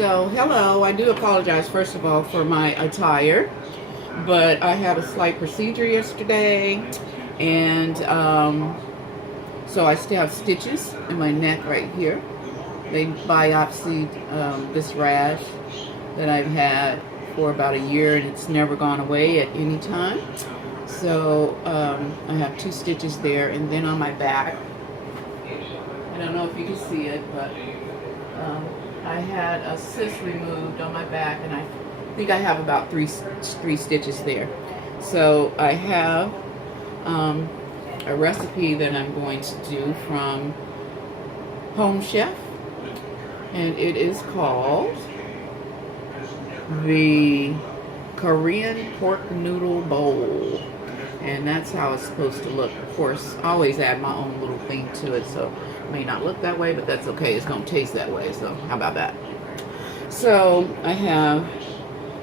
So, hello. I do apologize, first of all, for my attire, but I had a slight procedure yesterday, and so I still have stitches in my neck right here. They biopsied this rash that I've had for about a year, and it's never gone away at any time. So, I have 2 stitches there, and then on my back, I don't know if you can see it, but I had a cyst removed on my back, and I think I have about three stitches there. So I have a recipe that I'm going to do from Home Chef, and it is called the Korean pork noodle bowl, and that's how it's supposed to look. Of course, I always add my own little thing to it, so it may not look that way, but that's okay. It's going to taste that way, so how about that? So I have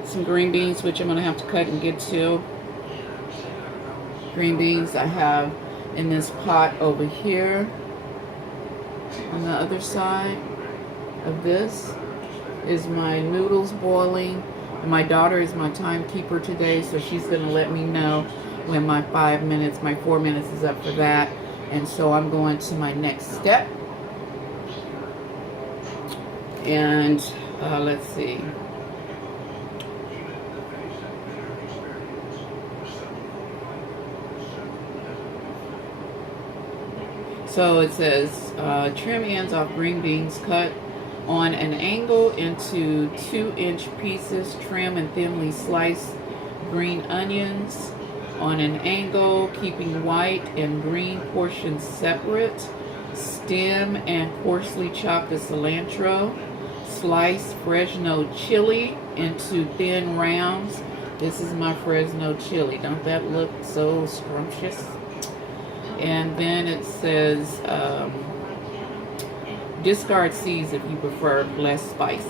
some green beans, which I'm going to have to cut and get to. Green beans I have in this pot over here. On the other side of this is my noodles boiling. And my daughter is my timekeeper today, so she's going to let me know when my 4 minutes is up for that. And so I'm going to my next step. And let's see. So it says, trim ends off green beans, cut on an angle into 2-inch pieces, trim and thinly slice green onions on an angle, keeping white and green portions separate. Stem and coarsely chop the cilantro. Slice Fresno chili into thin rounds. This is my Fresno chili. Don't that look so scrumptious? And then it says, discard seeds if you prefer less spice.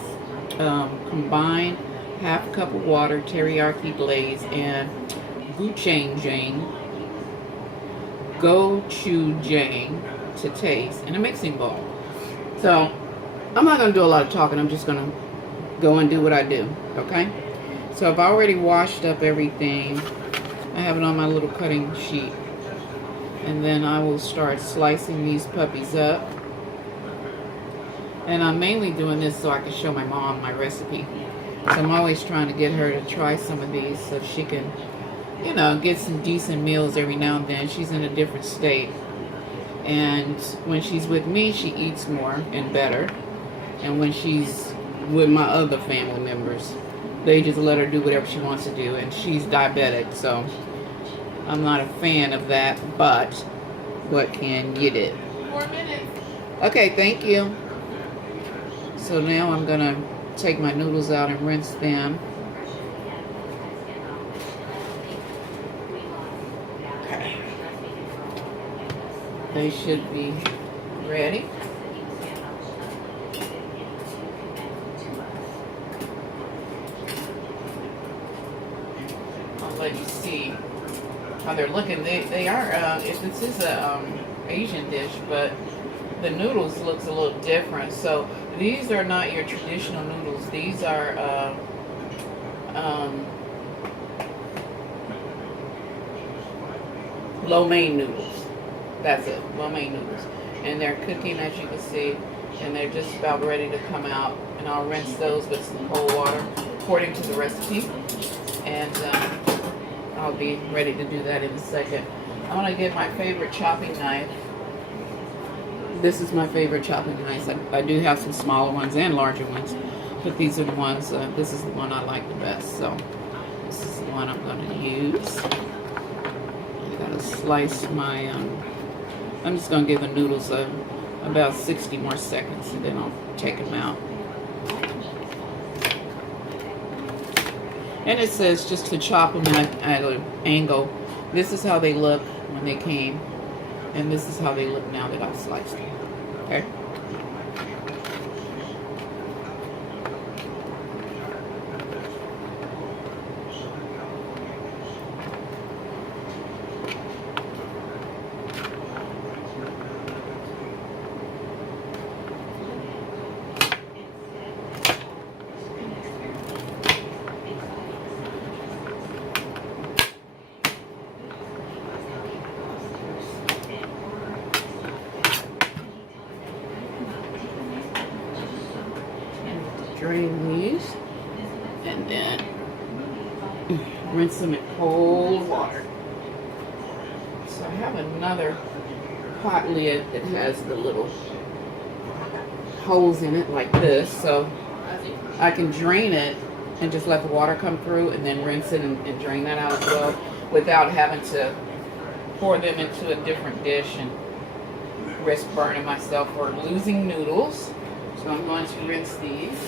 Combine half a cup of water, teriyaki glaze, and gochujang to taste in a mixing bowl. So I'm not going to do a lot of talking. I'm just going to go and do what I do. Okay? So I've already washed up everything. I have it on my little cutting sheet. And then I will start slicing these puppies up. And I'm mainly doing this so I can show my mom my recipe. So I'm always trying to get her to try some of these so she can, you know, get some decent meals every now and then. She's in a different state. And when she's with me, she eats more and better. And when she's with my other family members, they just let her do whatever she wants to do. And she's diabetic, so I'm not a fan of that, but what can you do? 4 minutes. Okay, thank you. So now I'm going to take my noodles out and rinse them. Okay. They should be ready. I'll let you see how they're looking. They are, if this is a Asian dish, but the noodles looks a little different. So these are not your traditional noodles. These are lo mein noodles. That's it, lo mein noodles. And they're cooking, as you can see, and they're just about ready to come out. And I'll rinse those with some cold water according to the recipe. And I'll be ready to do that in a second. I want to get my favorite chopping knife. This is my favorite chopping knife. I do have some smaller ones and larger ones, but these are the ones, this is the one I like the best. So this is the one I'm going to use. I got to slice my, I'm just going to give the noodles about 60 more seconds, and then I'll take them out. And it says just to chop them at an angle. This is how they look when they came. And this is how they look now that I've sliced them. Okay? drain these and then rinse them in cold water. So I have another pot lid that has the little holes in it like this, so I can drain it and just let the water come through and then rinse it and drain that out as well without having to pour them into a different dish and risk burning myself or losing noodles. So I'm going to rinse these.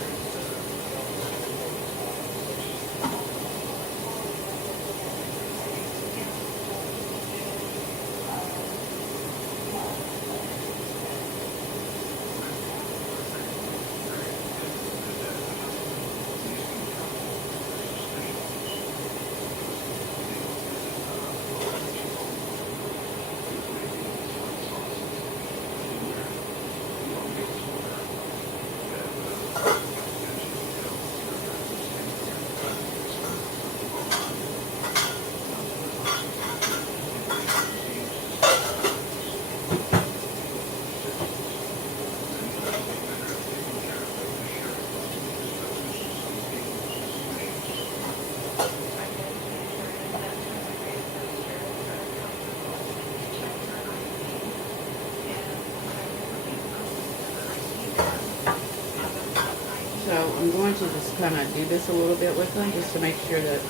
So I'm going to just kind of do this a little bit with them just to make sure that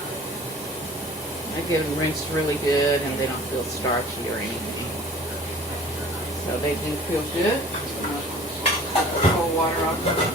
I get them rinsed really good and they don't feel starchy or anything. So they do feel good. So I'm going to pull cold water off of them.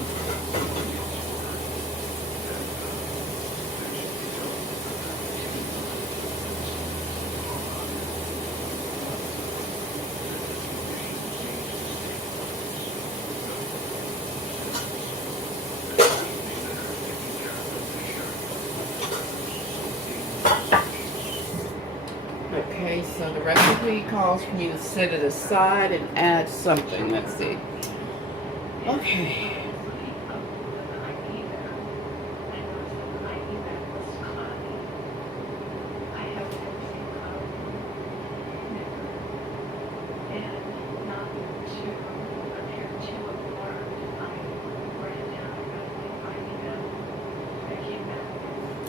Okay, so the recipe calls for me to set it aside and add something. Let's see. Okay.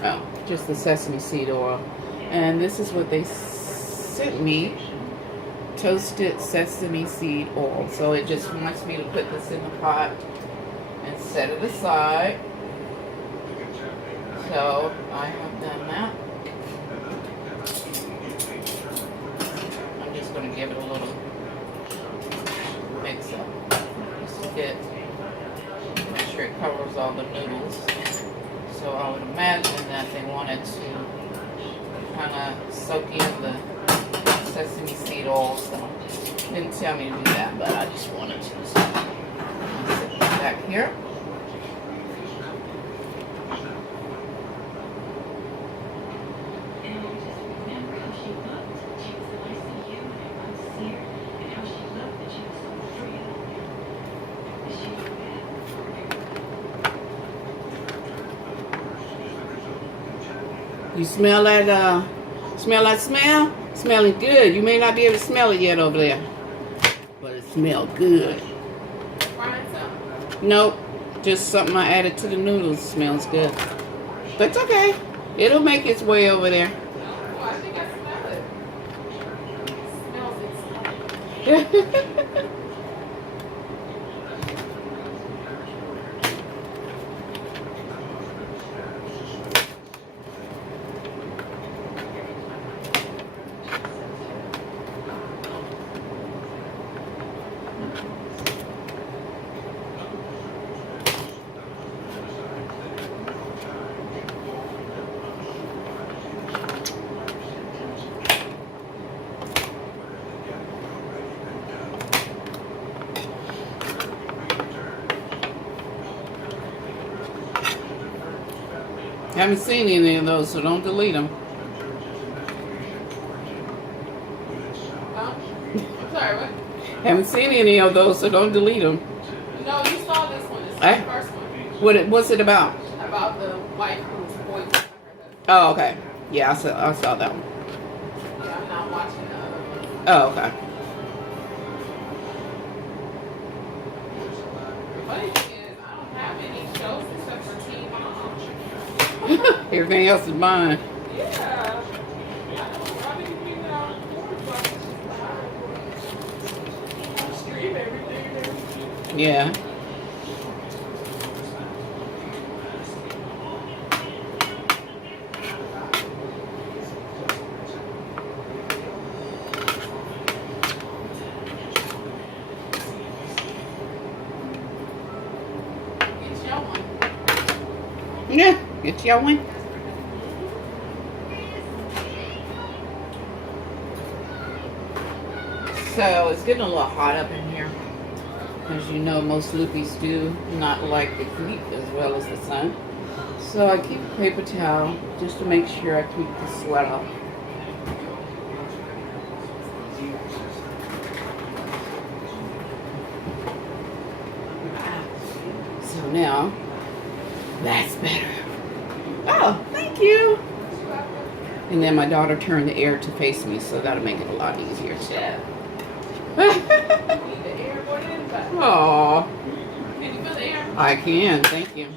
Oh, just the sesame seed oil. And this is what they sent me, toasted sesame seed oil. So it just wants me to put this in the pot and set it aside. So I have done that. I'm just going to give it a little mix up just to make sure it covers all the noodles. So I would imagine that they wanted to kind of soak in the sesame seed oil. So didn't tell me to do that, but I just wanted to. So I'll sit back here. You smell that, smell? Smelling good. You may not be able to smell it yet over there, but it smells good. Nope, just something I added to the noodles. Smells good. That's okay. It'll make its way over there. Oh, I think I smell it. It smells it. Haven't seen any of those, so don't delete them. I'm sorry, what? Haven't seen any of those, so don't delete them. No, you saw this one. It's the first one. What's it about? About the wife who's poisoned her husband. Oh, okay. Yeah, I saw that one. Yeah, I'm not watching the other one. Oh, okay. The funny thing is, I don't have any shows and stuff Everything else is mine. Yeah. I mean, you know, stream everything. Yeah. It's your one. Yeah. Get your one. So it's getting a little hot up in here. As you know, most lupus do not like the heat as well as the sun. So I keep a paper towel just to make sure I keep the sweat off. So now, that's better. Oh, thank you. And then my daughter turned the air to face me, so that'll make it a lot easier too. Yeah. Need the air going in, but Aww, can you feel the air? I can, thank you.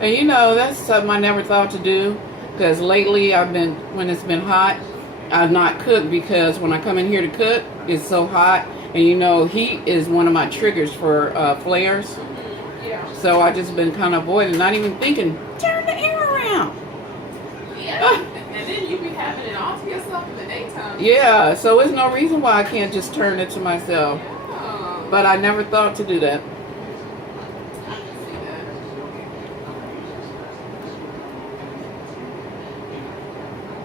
And you know, that's something I never thought to do, because lately when it's been hot, I've not cooked, because when I come in here to cook, it's so hot. And you know, heat is one of my triggers for flares. Yeah. So I just been kind of avoiding, not even thinking, turn the air around. Yeah. And then you be having it all to yourself in the daytime. Yeah, so there's no reason why I can't just turn it to myself. Yeah. But I never thought to do that. I can see that.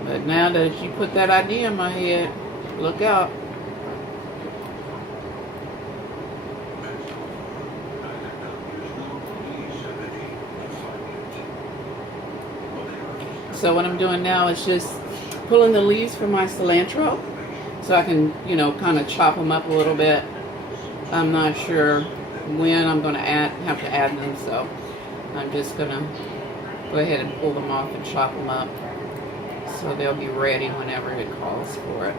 But now that you put that idea in my head, look out. So what I'm doing now is just pulling the leaves from my cilantro, so I can, you know, kind of chop them up a little bit. I'm not sure when I'm going to have to add them, so I'm just going to go ahead and pull them off and chop them up, so they'll be ready whenever it calls for it.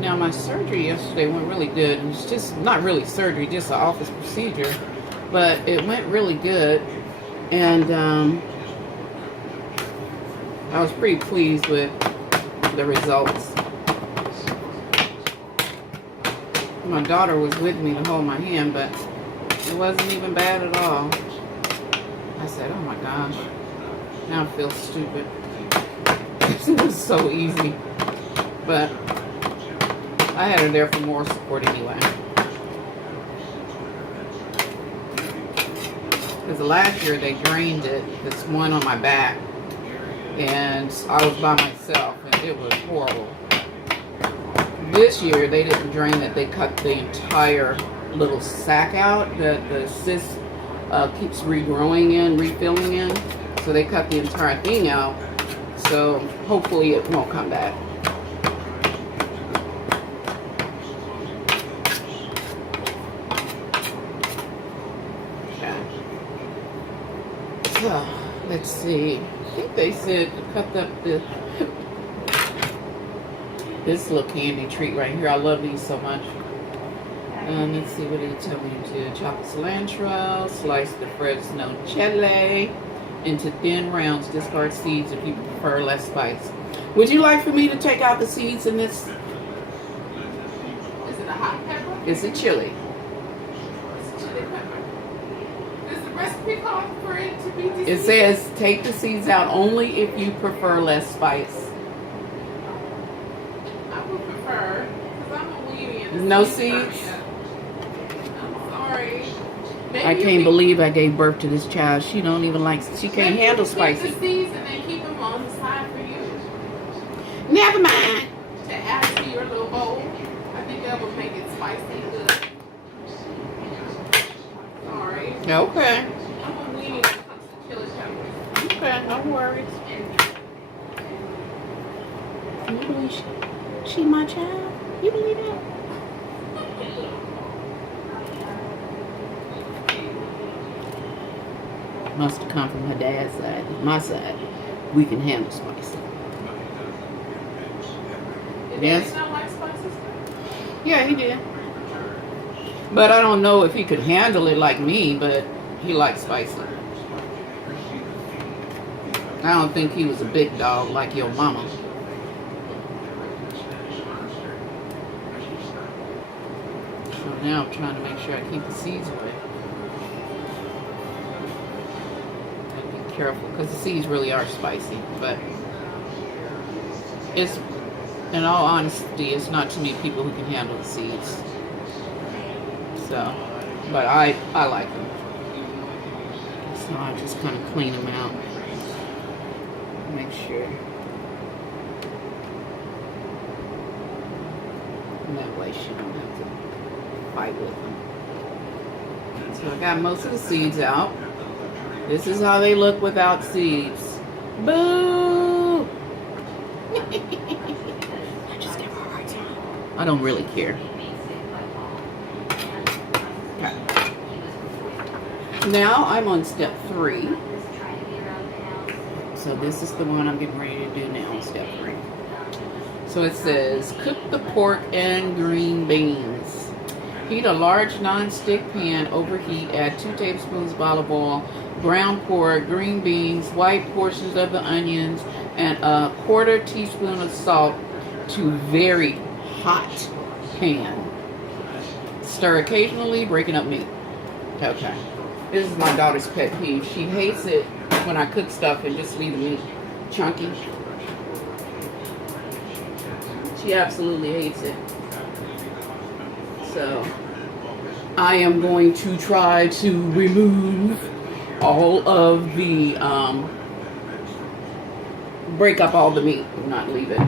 Now my surgery yesterday went really good. It's just not really surgery, just an office procedure, but it went really good, and I was pretty pleased with the results. My daughter was with me to hold my hand, but it wasn't even bad at all. I said, oh my gosh, now I feel stupid. It was so easy, but I had her there for more support anyway. Because last year they drained it, this one on my back, and I was by myself, and it was horrible. This year they didn't drain it, they cut the entire little sac out that the cyst keeps regrowing in, refilling in. So they cut the entire thing out, so hopefully it won't come back. So, let's see. I think they said to cut up this little candy treat right here. I love these so much. Let's see, what did it tell me to do? Chop the cilantro, slice the Fresno chile into thin rounds. Discard seeds if you prefer less spice. Would you like for me to take out the seeds in this? Is it a hot pepper? It's a chili. It's a chili pepper. Is the rest recipe call for it to be It deceased? says take the seeds out only if you prefer less spice. I would prefer, because I'm a weenie and the No seeds burn me seeds? up. I'm sorry. Maybe I you can't can- believe I gave birth to this child. She don't even like, she can't maybe you handle can spicy. Keep the seeds and then keep them on the side for you Never mind. to add to your little bowl. I think that would make it spicy good. Sorry. Okay. I'm a weenie when it comes to chili peppers. Okay, no worries. Can you believe she my child? You believe that? Must have come from her dad's side. My side, we can handle spicy. Did Yes. Daddy not like spices? Yeah, he did. But I don't know if he could handle it like me, but he likes spicy. I don't think he was a big dog like your mama. So now I'm trying to make sure I keep the seeds away. Gotta be careful because the seeds really are spicy, but it's, in all honesty, it's not too many people who can handle the seeds. So, but I like them. So I just kind of clean them out. Make sure. And that way she don't have to fight with them. So I got most of the seeds out. This is how they look without seeds. Boo! I just give her a hard time. I don't really care. Okay. Now I'm on step 3. So this is the one I'm getting ready to do now, step 3. So it says, cook the pork and green beans. Heat a large non-stick pan over heat, add 2 tablespoons of olive oil, ground pork, green beans, white portions of the onions, and a 1/4 teaspoon of salt to very hot pan. Stir occasionally, breaking up meat. Okay. This is my daughter's pet peeve. She hates it when I cook stuff and just leave the meat chunky. She absolutely hates it. So I am going to try to remove all of the, break up all the meat, not leave it,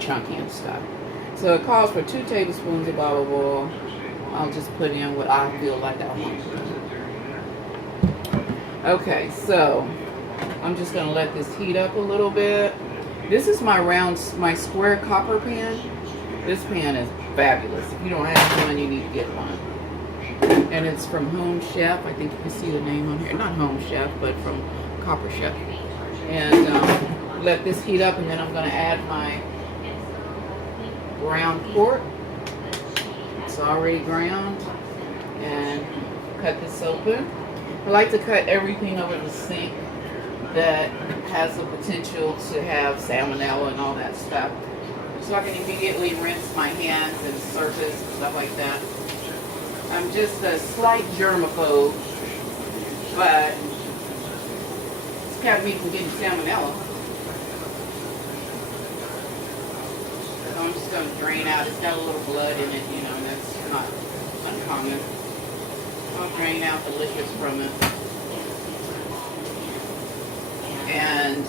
chunky and stuff. So it calls for 2 tablespoons of olive oil. I'll just put in what I feel like I want to put in. Okay, so I'm just going to let this heat up a little bit. This is my square copper pan. This pan is fabulous. If you don't have one, you need to get one. And it's from Home Chef. I think you can see the name on here. Not Home Chef, but from Copper Chef. And let this heat up, and then I'm going to add my ground pork. It's already ground. And cut this open. I like to cut everything over the sink that has the potential to have salmonella and all that stuff. So I can immediately rinse my hands and surface and stuff like that. I'm just a slight germaphobe, but it's kept me from getting salmonella. So I'm just going to drain out. It's got a little blood in it, and that's not uncommon. I'll drain out the liquids from it. And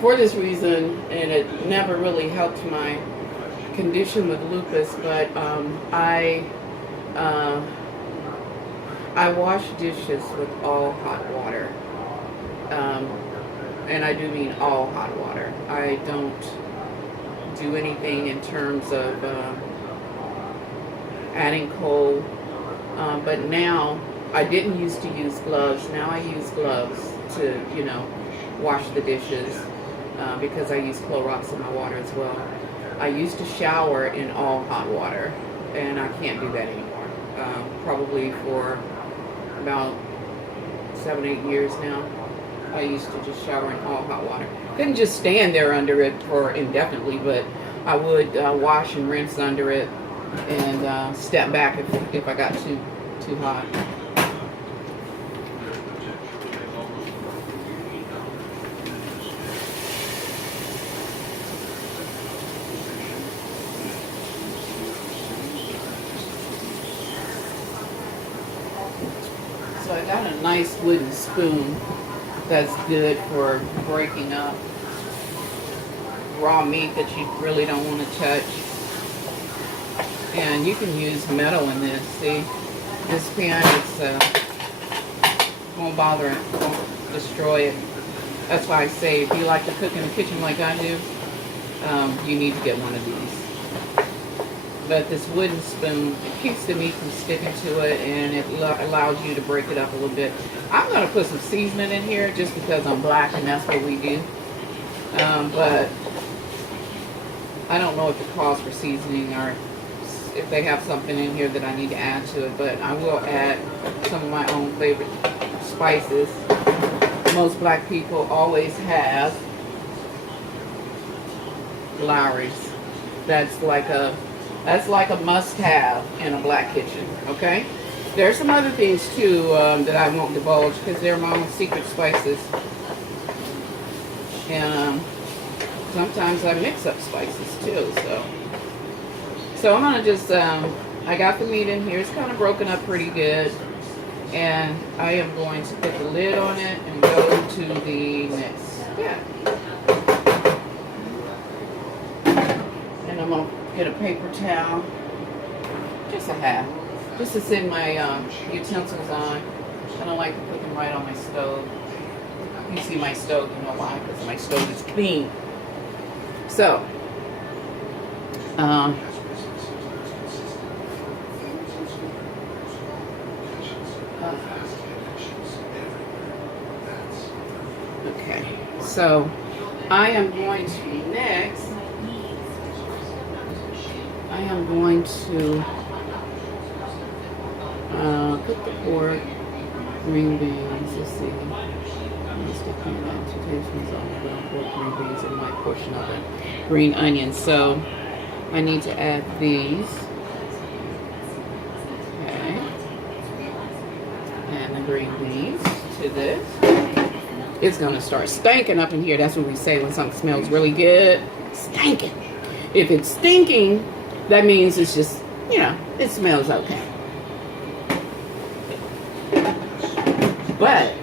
for this reason, and it never really helped my condition with lupus, but I wash dishes with all hot water. And I do mean all hot water. I don't do anything in terms of adding cold. But now, I didn't used to use gloves. Now I use gloves to, wash the dishes because I use Clorox in my water as well. I used to shower in all hot water, and I can't do that anymore. Probably for about 7-8 years now. I used to just shower in all hot water. Couldn't just stand there under it for indefinitely, but I would wash and rinse under it and step back if I got too hot. I got a nice wooden spoon that's good for breaking up raw meat that you really don't want to touch. And you can use metal in this. See, this pan, won't bother it, won't destroy it. That's why I say if you like to cook in the kitchen like I do, you need to get one of these. But this wooden spoon, it keeps the meat from sticking to it, and it allows you to break it up a little bit. I'm going to put some seasoning in here just because I'm black and that's what we do. But I don't know if it calls for seasoning or if they have something in here that I need to add to it. But I will add some of my own favorite spices. Most black people always have Lowry's. That's like a must-have in a black kitchen, okay? There's some other things, too, that I won't divulge because they're my own secret spices. And sometimes I mix up spices, too, so I'm going to just, I got the meat in here. It's kind of broken up pretty good. And I am going to put the lid on it and go to the next step. And I'm going to get a paper towel, just a half, just to sit my utensils on. I don't like to put them right on my stove. You see my stove, you know why? Because my stove is clean. So, okay, so I am going to next. I am going to cook the pork, green beans. Let's see. I'm just sticking about 2 tablespoons of ground pork, green beans, and my portion of it. Green onions. So I need to add these. Okay. And the green beans to this. It's gonna start stinking up in here. That's what we say when something smells really good. Stinking. If it's stinking, that means it's just, it smells okay. But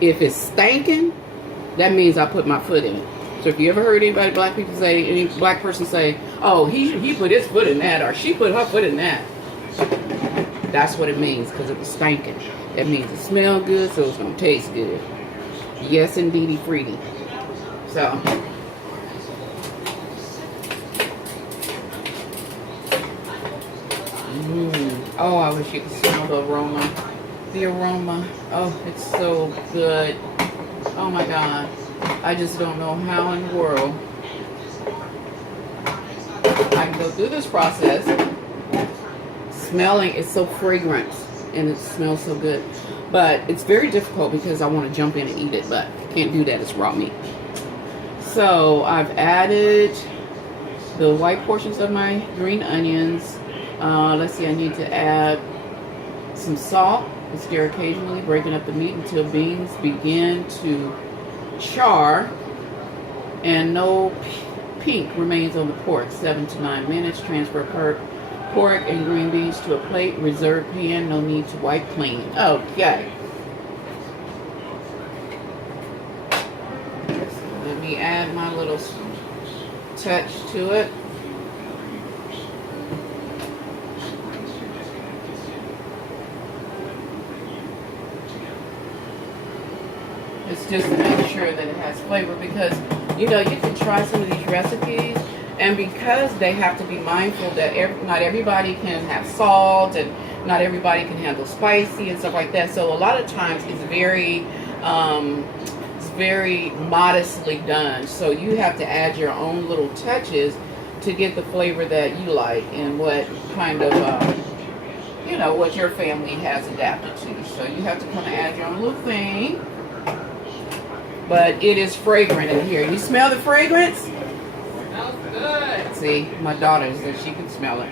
if it's stinking, that means I put my foot in it. So if you ever heard any black person say, oh, he put his foot in that, or she put her foot in that, that's what it means, because it was stinking. That means it smelled good, so it's going to taste good. Yes, indeedy, Freedy. So, oh, I wish you could smell the aroma. The aroma. Oh, it's so good. Oh my God. I just don't know how in the world I can go through this process. Smelling, it's so fragrant and it smells so good. But it's very difficult because I want to jump in and eat it, but I can't do that. It's raw meat. So I've added the white portions of my green onions. Let's see, I need to add some salt and stir occasionally, breaking up the meat until beans begin to char and no pink remains on the pork. 7 to 9 minutes. Transfer pork and green beans to a plate. Reserve pan. No need to wipe clean. Okay. Let me add my little touch to it. It's just to make sure that it has flavor, because you can try some of these recipes, and because they have to be mindful that not everybody can have salt and not everybody can handle spicy and stuff like that. So a lot of times it's very modestly done. So you have to add your own little touches to get the flavor that you like and what kind of what your family has adapted to. So you have to kind of add your own little thing. But it is fragrant in here. You smell the fragrance? Smells good. See, my daughter said she can smell it.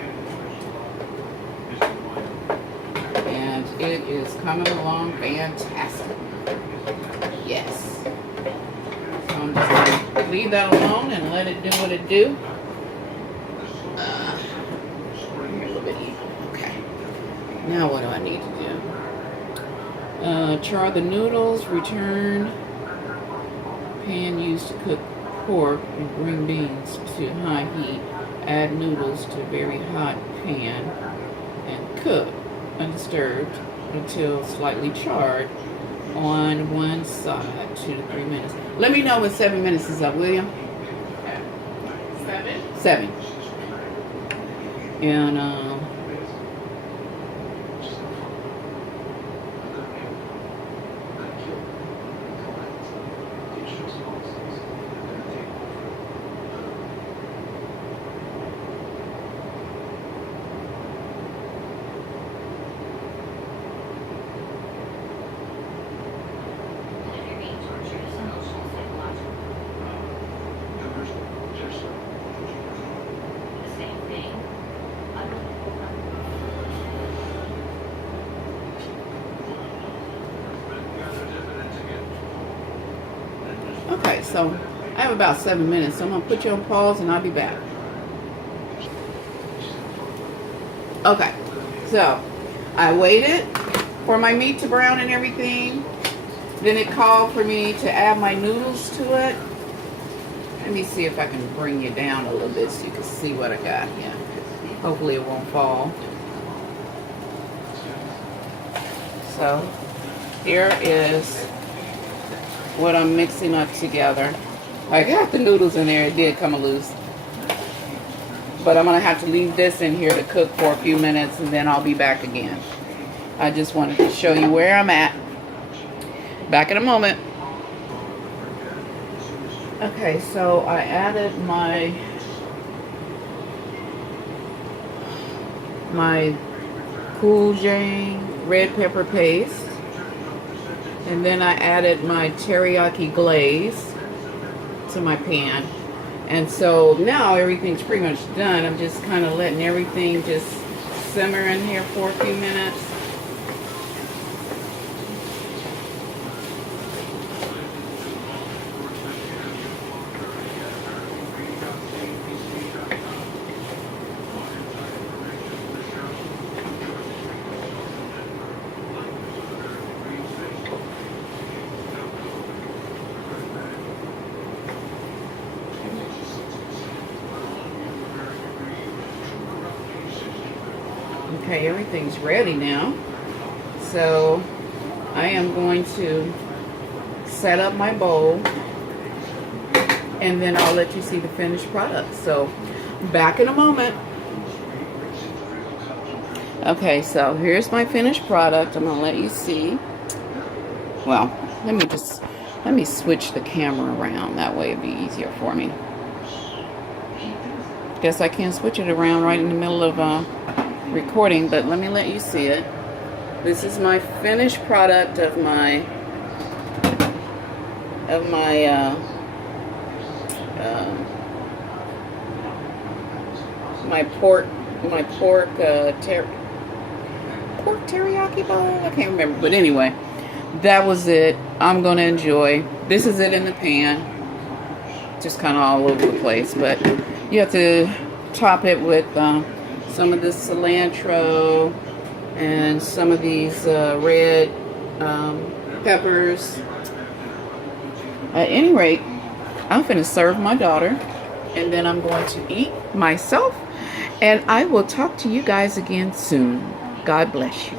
And it is coming along fantastic. Yes. So I'm just going to leave that alone and let it do what it do. Here a little bit. Okay. Now what do I need to do? Char the noodles. Return pan used to cook pork and green beans to high heat. Add noodles to very hot pan and cook undisturbed until slightly charred on one side, 2 to 3 minutes. Let me know when 7 minutes is up, will you? Okay. 7. 7. And okay, so I have about 7 minutes, so I'm gonna put you on pause and I'll be back. Okay, so I waited for my meat to brown and everything. Then it called for me to add my noodles to it. Let me see if I can bring you down a little bit so you can see what I got here. Hopefully it won't fall. So here is what I'm mixing up together. I got the noodles in there. It did come loose. But I'm going to have to leave this in here to cook for a few minutes and then I'll be back again. I just wanted to show you where I'm at. Back in a moment. Okay, so I added my Cool Jane red pepper paste. And then I added my teriyaki glaze to my pan. And so now everything's pretty much done. I'm just kind of letting everything just simmer in here for a few minutes. Okay, everything's ready now. So I am going to set up my bowl and then I'll let you see the finished product. So back in a moment. Okay, so here's my finished product. I'm gonna let you see. Well, let me switch the camera around. That way it'd be easier for me. Guess I can't switch it around right in the middle of recording, but let me let you see it. This is my finished product of my pork teriyaki bowl. I can't remember, but anyway, that was it. I'm gonna enjoy. This is it in the pan. Just kind of all over the place, but you have to top it with some of this cilantro and some of these red peppers. At any rate, I'm finna serve my daughter and then I'm going to eat myself, and I will talk to you guys again soon. God bless you.